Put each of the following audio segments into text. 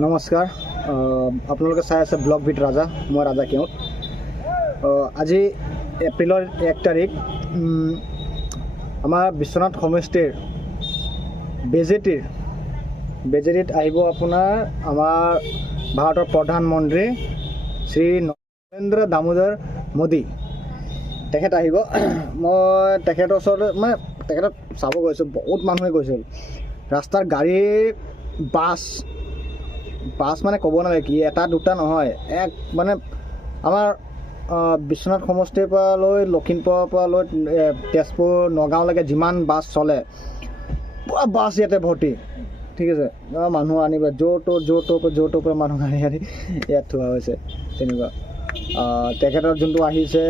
নমস্কাৰ আপোনালোকে চাই আছে ব্লগ বিট ৰাজা মই ৰাজা কেওট আজি এপ্ৰিলৰ 1 তাৰিখ আমাৰ বিশ্বনাথ সমষ্টিৰ বেজেটিত আহিব আপোনাৰ আমাৰ ভাৰতৰ প্ৰধানমন্ত্ৰী শ্ৰী নৰেন্দ্ৰ দামোদৰ মোদী তেখেত আহিব মই তেখেতৰ ওচৰত মানে তেখেতক চাব গৈছোঁ বহুত মানুহে গৈছিল ৰাস্তাৰ গাড়ী বাছ মানে ক'ব নালাগে কি এটা দুটা নহয় এক মানে আমাৰ বিশ্বনাথ সমষ্টিৰ পৰা লৈ লখিমপুৰৰ পৰা লৈ তেজপুৰ নগাঁওলৈকে যিমান বাছ চলে পুৰা বাছ ইয়াতে ভৰ্তি ঠিক আছে মানুহ আনিব য'ৰ ত'ৰ পৰা মানুহ আনি ইয়াত থোৱা হৈছে তেনেকুৱা তেখেতৰ যোনটো আহিছে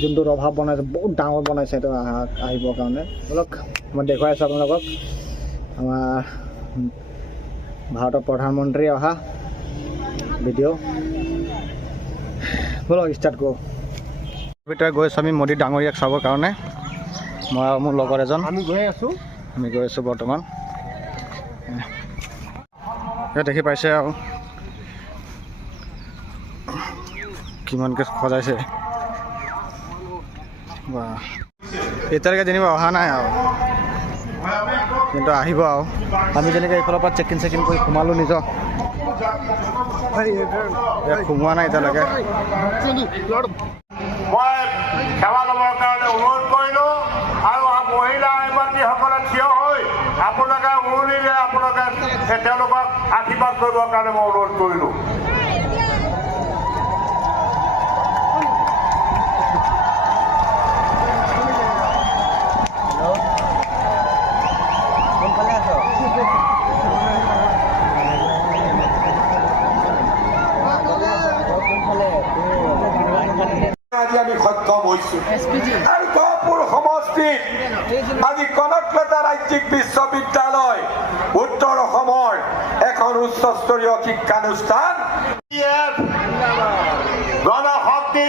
যোনটো ৰভা বনাইছে বহুত ডাঙৰ বনাইছে সেইটো আহিবৰ কাৰণে বলক মই দেখুৱাই আছোঁ আপোনালোকক আমাৰ ভাৰতৰ প্ৰধানমন্ত্ৰী অহা ভিডিঅ' বলক ষ্টাৰ্ট কৰোঁ ভিতৰত গৈছোঁ আমি মোদী ডাঙৰীয়াক চাবৰ কাৰণে মই আৰু মোৰ লগৰ এজন আমি গৈ আছোঁ বৰ্তমান দেখি পাইছে আৰু কিমানকৈ সজাইছে বা এতিয়ালৈকে যেনিবা অহা নাই আৰু কিন্তু আহিব আৰু আমি যেনেকৈ এইফালৰ পৰা চেক ইন কৰি সোমালোঁ নিজৰ সোমোৱা নাই এতিয়ালৈকে মই সেৱা ল'বৰ কাৰণে অনুৰোধ কৰিলোঁ আৰু মহিলা এগৰাকীসকলে থিয় হৈ আপোনালোকে উৰুলিলে আপোনালোকে তেওঁলোকক আশীৰ্বাদ কৰিবৰ কাৰণে মই অনুৰোধ কৰিলোঁ আমি সক্ষম হৈছোঁ আৰু গহপুৰ সমষ্টিত আজি কনকলতা ৰাজ্যিক বিশ্ববিদ্যালয় উত্তৰ অসমৰ এখন উচ্চস্তৰীয় শিক্ষানুষ্ঠান গণশক্তি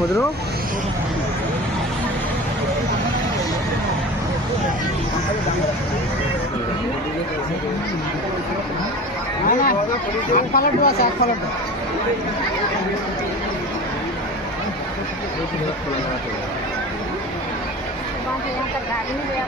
মজনু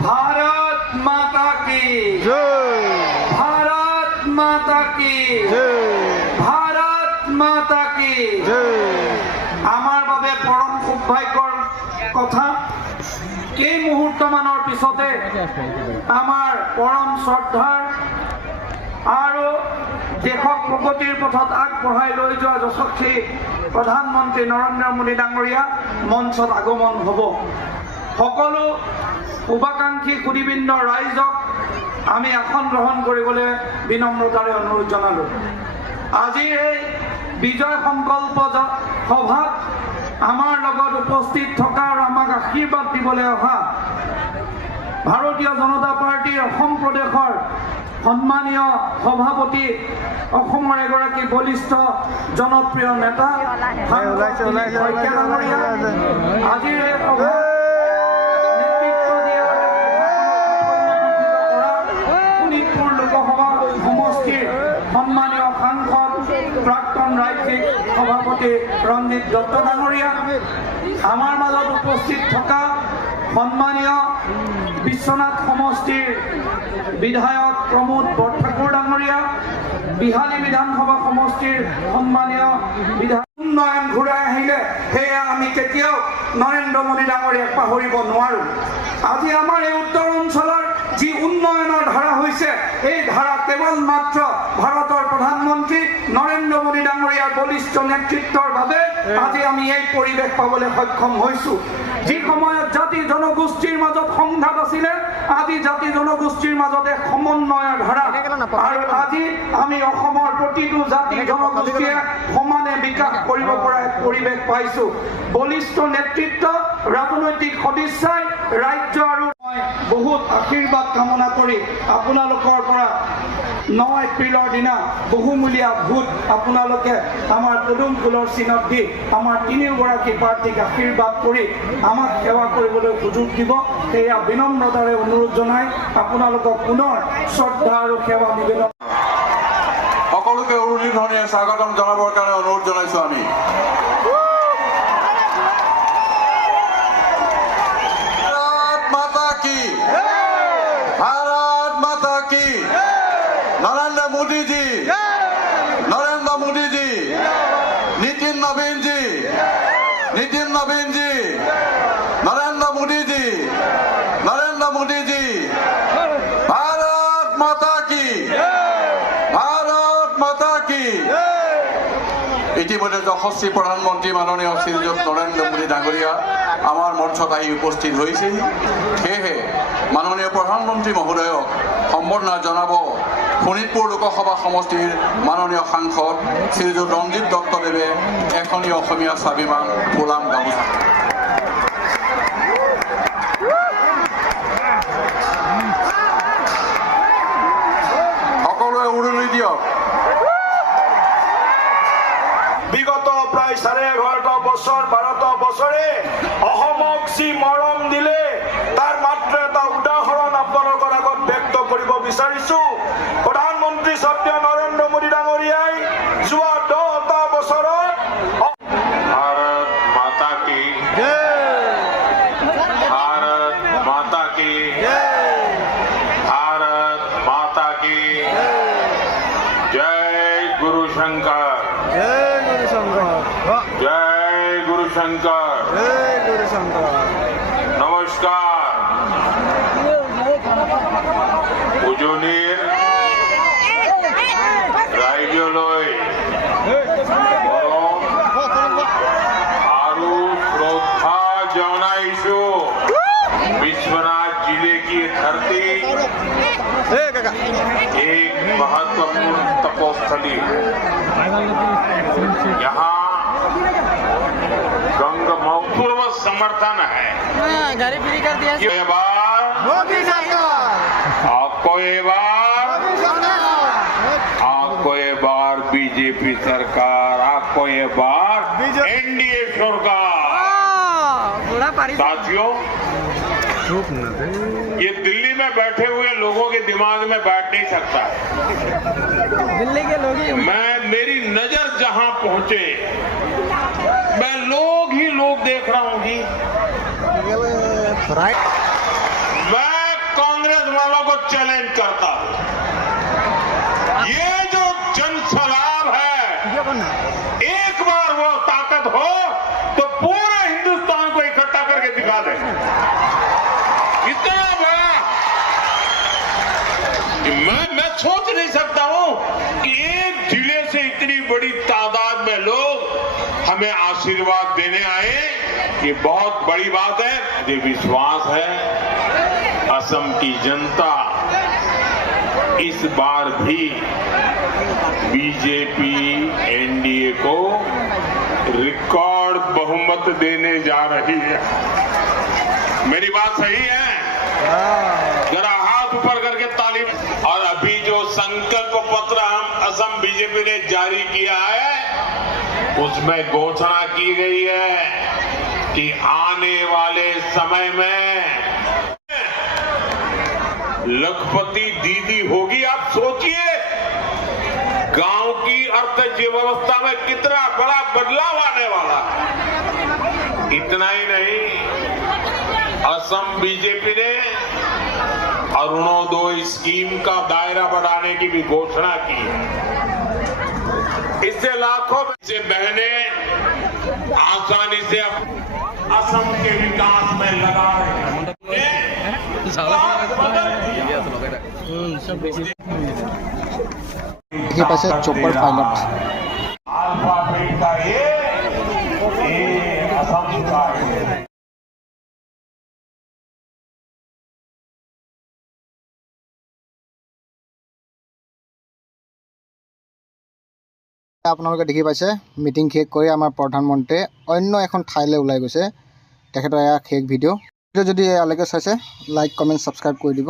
भारत माता की जय भारत माता की जय भारत माता की जय আমাৰ বাবে পৰম সৌভাগ্যৰ কথা এই মুহূৰ্তমানৰ পিছতে আমাৰ পৰম শ্ৰদ্ধাৰ আৰু দেশক প্ৰগতিৰ পথত আগবঢ়াই লৈ যোৱা যশস্বী প্ৰধানমন্ত্ৰী নৰেন্দ্ৰ মোদী ডাঙৰীয়া মঞ্চত আগমন হ'ব। সকলো শুভাকাংক্ষী সুদীবৃন্দ ৰাইজক আমি আসন গ্ৰহণ কৰিবলৈ বিনম্ৰতাৰে অনুৰোধ জনালোঁ। আজিৰ এই বিজয় সংকল্প সভাত আমাৰ লগত উপস্থিত থকা আৰু আমাক আশীৰ্বাদ দিবলৈ অহা ভাৰতীয় জনতা পাৰ্টীৰ অসম প্ৰদেশৰ সন্মানীয় সভাপতি, অসমৰ এগৰাকী বলিষ্ঠ জনপ্ৰিয় নেতা আজিৰ এই সভা নেতৃত্ব দিয়া শোণিতপুৰ লোকসভা সমষ্টিৰ সন্মানীয় সাংসদ প্ৰাক্তন ৰাজ্যিক সভাপতি ৰঞ্জিত দত্ত ডাঙৰীয়া, আমাৰ মাজত উপস্থিত থকা সন্মানীয় বিশ্বনাথ সমষ্টিৰ বিধায়ক প্ৰমোদ বৰঠাকুৰ ডাঙৰীয়া, বিহালী বিধানসভা সমষ্টিৰ সন্মানীয় বিধায়ক। উন্নয়ন ঘূৰাই আহিলে সেয়া আমি কেতিয়াও নৰেন্দ্ৰ মোদী ডাঙৰীয়াক পাহৰিব নোৱাৰোঁ। আজি আমাৰ এই উত্তৰ অঞ্চলৰ যি উন্নয়নৰ ধাৰা হৈছে, এই ধাৰা কেৱল মাত্ৰ ভাৰতৰ প্ৰধানমন্ত্ৰী নৰেন্দ্ৰ মোদী ডাঙৰীয়াৰ বলিষ্ঠ নেতৃত্বৰ বাবে আজি আমি এই পৰিৱেশ পাবলৈ সক্ষম হৈছোঁ। যি সময়ত জাতি জনগোষ্ঠীৰ মাজত সংঘাত আছিলে, আজি জাতি জনগোষ্ঠীৰ মাজতে সমন্বয়ৰ ধাৰা, আৰু আজি আমি অসমৰ প্ৰতিটো জাতি জনগোষ্ঠীয়ে সমানে বিকাশ কৰিব পৰা এক পৰিৱেশ পাইছোঁ। বলিষ্ঠ নেতৃত্ব, ৰাজনৈতিক সদিচ্ছাই ৰাজ্য আৰু বহুত আশীৰ্বাদ কামনা কৰি আপোনালোকৰ পৰা 9 এপ্ৰিলৰ দিনা বহুমূলীয়া ভোট আপোনালোকে আমাৰ পদুম ফুলৰ চিনত দি আমাৰ তিনিওগৰাকী প্ৰাৰ্থীক আশীৰ্বাদ কৰি আমাক সেৱা কৰিবলৈ সুযোগ দিব, সেয়া বিনম্ৰতাৰে অনুৰোধ জনাই আপোনালোকক পুনৰ শ্ৰদ্ধা আৰু সেৱা নিবেদন। সকলোকে উৰুলি ধ্বনিৰে স্বাগতম জনাবৰ কাৰণে অনুৰোধ জনাইছোঁ আমি। ভাৰত মাতা কি, ভাৰত মাতা কি, নৰেন্দ্ৰ মোদীজী, নৰেন্দ্ৰ মোদীজী, নীতিন নবীনজী, নীতিন নবীনজী, নৰেন্দ্ৰ মোদীজী, নৰেন্দ্ৰ মোদীজী, ভাৰত মাতা কি, ভাৰত মাতা কি। ইতিমধ্যে যশস্বী প্ৰধানমন্ত্ৰী মাননীয় শ্ৰীযুত নৰেন্দ্ৰ মোদী ডাঙৰীয়া আমাৰ মঞ্চত আহি উপস্থিত হৈছে। সেয়েহে মাননীয় প্ৰধানমন্ত্ৰী মহোদয়ক সম্বৰ্ধনা জনাব শোণিতপুৰ লোকসভা সমষ্টিৰ মাননীয় সাংসদ শ্ৰীযুত ৰঞ্জিত দত্তদেৱে এখনি অসমীয়া স্বাভিমান ফুলাম গামোচা। সকলোৱে উৰুলি দিয়ক। বিগত প্ৰায় 11.5 বছৰ 12 বছৰে অসমক যি মৰম দিলে তাৰ মাত্ৰ এটা উদাহৰণ আপোনালোকৰ আগত ব্যক্ত কৰিব বিচাৰিছোঁ। প্ৰধানমন্ত্ৰী শ্ৰদ্ধেয় নৰেন্দ্ৰ মোদী ডাঙৰীয়াই যোৱা 10টা বছৰত ভাৰত মাতা কি, ভাৰত মাতা কি, ভাৰত মাতা কি, জয় গুৰু শংকৰ, জয় গুৰু শংকৰ, নমস্কাৰ। উজনিৰ ৰাইজলৈ মৰম আৰু শ্ৰদ্ধা জনাইছোঁ। विश्वनाथ जिले की धरती एक महत्वपूर्ण तपोस्थली है। यहाँ गंगा पूर्व समर्थन है। गाड़ी फ्री कर दिया ये बार आपको ये बार आपको ये बार बीजेपी सरकार, आपको ये बार एनडीए सरकार। साथियों, ये दिल्ली में बैठे हुए लोगों के दिमाग में बैठ नहीं सकता है। दिल्ली के लोग ही मेरी नजर जहां पहुंचे मैं लोग ही लोग देख रहा हूं जी। मैं कांग्रेस वालों को चैलेंज करता हूं, ये जो जनसलाब है, एक बार वो ताकत हो तो पूरे हिंदुस्तान को इकट्ठा करके दिखा दे। इतना बड़ा मैं सोच नहीं सकता हूं कि एक हैदराबाद में लोग हमें आशीर्वाद देने आए, ये बहुत बड़ी बात है। मुझे विश्वास है असम की जनता इस बार भी बीजेपी एनडीए को रिकॉर्ड बहुमत देने जा रही है। मेरी बात सही है? जरा हाथ ऊपर करके ताली। और अभी जो संकल्प पत्र हम असम बीजेपी ने जारी किया है, उसमें घोषणा की गई है कि आने वाले समय में लखपति दीदी होगी। आप सोचिए गांव की अर्थव्यवस्था में कितना बड़ा बदलाव आने वाला है। इतना ही नहीं, असम बीजेपी ने अरुणोदय स्कीम का दायरा बढ़ाने की भी घोषणा की है। इससे लाखों से बहनें आसानी से असम के विकास में लगा रही हैं। দেখি পাইছে চপাৰ পাইলট अल्फाबेट का ये असम का है। আপোনালোকে দেখি পাইছে মিটিং শেষ কৰি আমাৰ প্ৰধানমন্ত্ৰীয়ে অন্য এখন ঠাইলৈ ওলাই গৈছে। তেখেতৰ এয়া শেষ ভিডিঅ' যদি ইয়ালৈকে চাইছে লাইক কমেণ্ট ছাবস্ক্ৰাইব কৰি দিব।